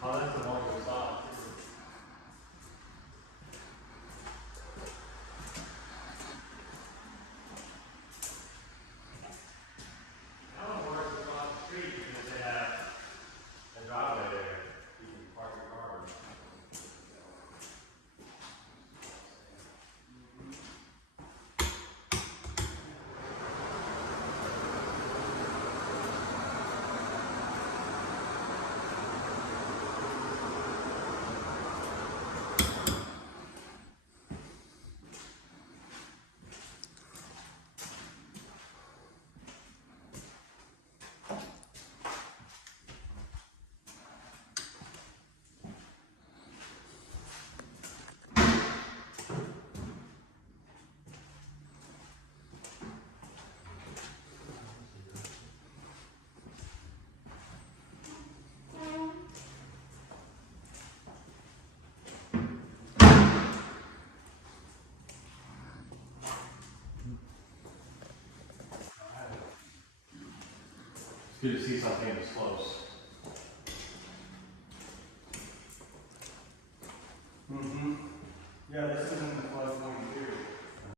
Oh, that's the longer side. That one works across the street because they have a driveway there. You can park your car. It's good to see something this close. Mm-hmm. Yeah, this is